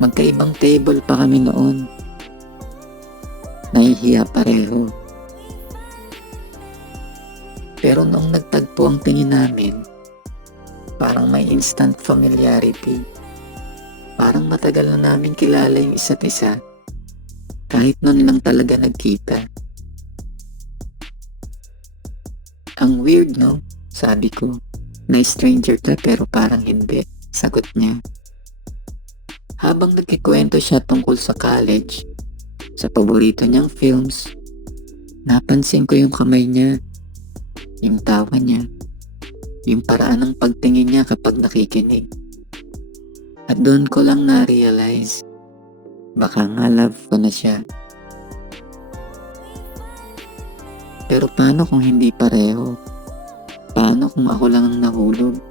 Magkaibang table pa kami noon. Nahihiya pareho. Pero noong nagtagpo ang tingin namin, parang may instant familiarity. Parang matagal na namin kilala yung isa't isa. Kahit noon lang talaga nagkita. Ang weird, no? Sabi ko. Na stranger ka pero parang hindi. Sagot niya. Habang nagkikwento siya tungkol sa college, sa paborito niyang films, napansin ko yung kamay niya, yung tawa niya, yung paraan ng pagtingin niya kapag nakikinig. At doon ko lang na-realize, baka nga love ko na siya. Pero paano kung hindi pareho? Paano kung ako lang ang nahulog?